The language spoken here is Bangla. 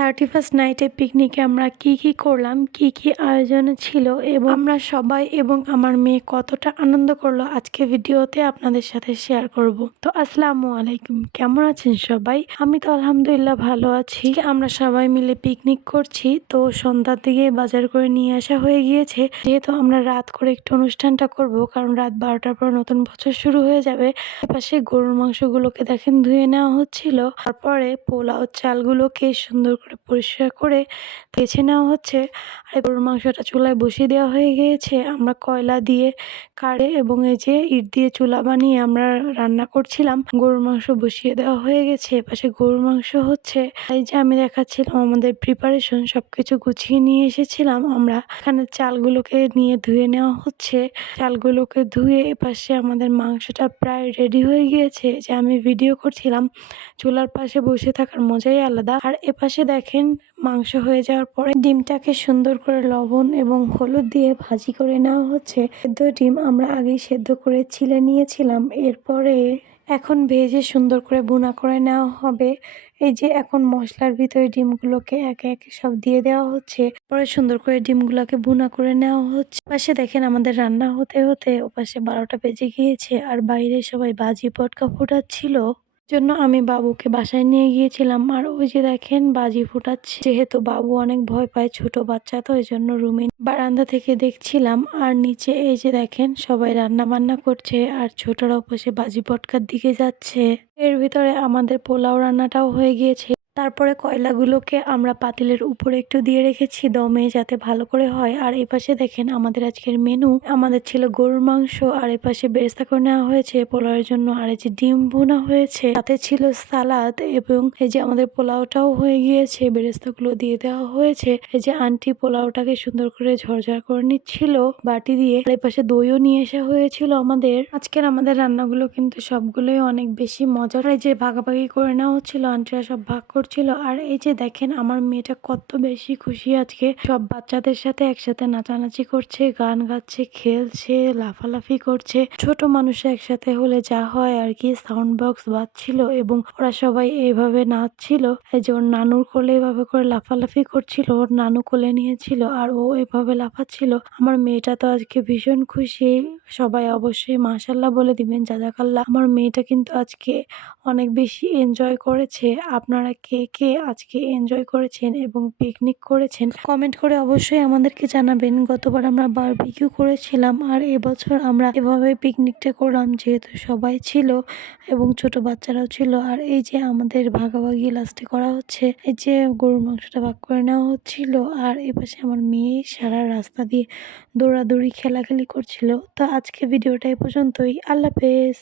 31st নাইটে পিকনিকে আমরা কি করলাম, কি আয়োজন ছিল এবং আমরা সবাই এবং আমার মেয়ে কতটা আনন্দ করলো আজকে ভিডিওতে আপনাদের সাথে শেয়ার করব। তো আসসালামু আলাইকুম, কেমন আছেন সবাই? আমি তো আলহামদুলিল্লাহ ভালো আছি। আমরা সবাই মিলে পিকনিক করছি, তো সন্ধ্যার দিকে বাজার করে নিয়ে আসা হয়ে গিয়েছে। যেহেতু আমরা রাত করে একটু অনুষ্ঠানটা করব, কারণ রাত 12টার পর নতুন বছর শুরু হয়ে যাবে। এপাশে গরুর মাংসগুলোকে দেখেন ধুয়ে নেওয়া হচ্ছিল, তারপরে পোলাও চালগুলোকে সুন্দর করে পরিষ্কার করে বেছে নেওয়া হচ্ছে। আর গরুর মাংসটা চুলায় বসিয়ে দেওয়া হয়ে গিয়েছে। আমরা কয়লা দিয়ে কাড়ে এবং এই যে ইট দিয়ে চুলা বানিয়ে আমরা রান্না করছিলাম। গরুর মাংস বসিয়ে দেওয়া হয়ে গেছে, এপাশে গরুর মাংস হচ্ছে। এই যে আমি দেখাচ্ছিলাম আমাদের প্রিপারেশন, সবকিছু গুছিয়ে নিয়ে এসেছিলাম আমরা। এখানে চালগুলোকে নিয়ে ধুয়ে নেওয়া হচ্ছে। চালগুলোকে ধুয়ে এপাশে আমাদের মাংসটা প্রায় রেডি হয়ে গিয়েছে। যে আমি ভিডিও করছিলাম, চুলার পাশে বসে থাকার মজাই আলাদা। আর এপাশে দেখেন মাংস হয়ে যাওয়ার পরে ডিমটাকে সুন্দর করে লবণ এবং হলুদ দিয়ে ভাজি করে নেওয়া হচ্ছে। সেদ্ধ ডিম আমরা আগেই সেদ্ধ করে ছিলে নিয়েছিলাম, এরপরে এখন ভেজে সুন্দর করে ভুনা করে নেওয়া হবে। এই যে এখন মশলার ভিতরে ডিমগুলোকে একে একে সব দিয়ে দেওয়া হচ্ছে, পরে সুন্দর করে ডিমগুলোকে ভুনা করে নেওয়া হচ্ছে। পাশে দেখেন আমাদের রান্না হতে হতে ওপাশে 12টা বেজে গিয়েছে, আর বাইরে সবাই বাজি পটকা ফুটাচ্ছিল। জন্য আমি বাবুকে বাসায় নিয়ে গিয়েছিলাম, আর ওই যে দেখেন বাজি ফুটাচ্ছে। যেহেতু বাবু অনেক ভয় পায়, ছোট বাচ্চা তো, এই জন্য রুমে বারান্দা থেকে দেখছিলাম। আর নিচে এই যে দেখেন সবাই রান্না বান্না করছে, আর ছোটরা বসে বাজি পটকার দিকে যাচ্ছে। এর ভিতরে আমাদের পোলাও রান্নাটাও হয়ে গিয়েছে। তারপরে কয়লাগুলোকে আমরা পাতিলের উপরে একটু দিয়ে রেখেছি দমে, যাতে ভালো করে হয়। আর এপাশে দেখেন আমাদের আজকের মেনু, আমাদের ছিল গরুর মাংস, আর এপাশে বেরেস্তা করে নেওয়া হয়েছে পোলাওয়ের জন্য, আর এই যে ডিম ভুনা হয়েছে, সাথে ছিল সালাদ, এবং এই যে আমাদের পোলাওটাও হয়ে গিয়েছে, বেরেস্তাগুলো দিয়ে দেওয়া হয়েছে। এই যে আন্টি পোলাওটাকে সুন্দর করে ঝরঝর করে নিচ্ছিল বাটি দিয়ে। আর এপাশে দইও নিয়ে আসা হয়েছিল আমাদের। আজকের আমাদের রান্নাগুলো কিন্তু সবগুলোই অনেক বেশি মজার। এই যে ভাগাভাগি করে নেওয়া হচ্ছিল, আন্টিরা সব ভাগ করছিল। আর এই যে দেখেন আমার মেয়েটা কত বেশি খুশি আজকে, সব বাচ্চাদের সাথে একসাথে নাচানাচি করছে, গান গাচ্ছে, খেলছে, লাফালাফি করছে। ছোট মানুষ একসাথে হলে যা হয় আর কি, সাউন্ড বক্স বাজছিল এবং ওরা সবাই এইভাবে নাচছিল। এই যে ওর নানুর কোলে এভাবে করে লাফালাফি করছিল, ওর নানু কোলে নিয়েছিল আর ও এভাবে লাফাচ্ছিল। আমার মেয়েটা তো আজকে ভীষণ খুশি। সবাই অবশ্যই মাশাল্লাহ বলে দিবেন, জাযাকাল্লাহ। আমার মেয়েটা কিন্তু আজকে অনেক বেশি এনজয় করেছে। আপনারা কে কে আজকে এনজয় করেছেন এবং পিকনিক করেছেন কমেন্ট করে অবশ্যই আমাদেরকে জানাবেন। গতবার আমরা বারবিকিউ করেছিলাম, আর এবছর আমরা এভাবে পিকনিকটা করলাম, যেহেতু সবাই ছিল এবং ছোট বাচ্চারাও ছিল। আর এই যে আমাদের ভাগাভাগি লাস্টে করা হচ্ছে, এই যে গরুর মাংসটা ভাগ করে নেওয়া হচ্ছিল। আর এপাশে আমার মেয়ে সারা রাস্তা দিয়ে দৌড়াদৌড়ি খেলাখেলি করছিল। তো আজকে ভিডিওটা এ পর্যন্তই। আল্লাহ হাফেজ।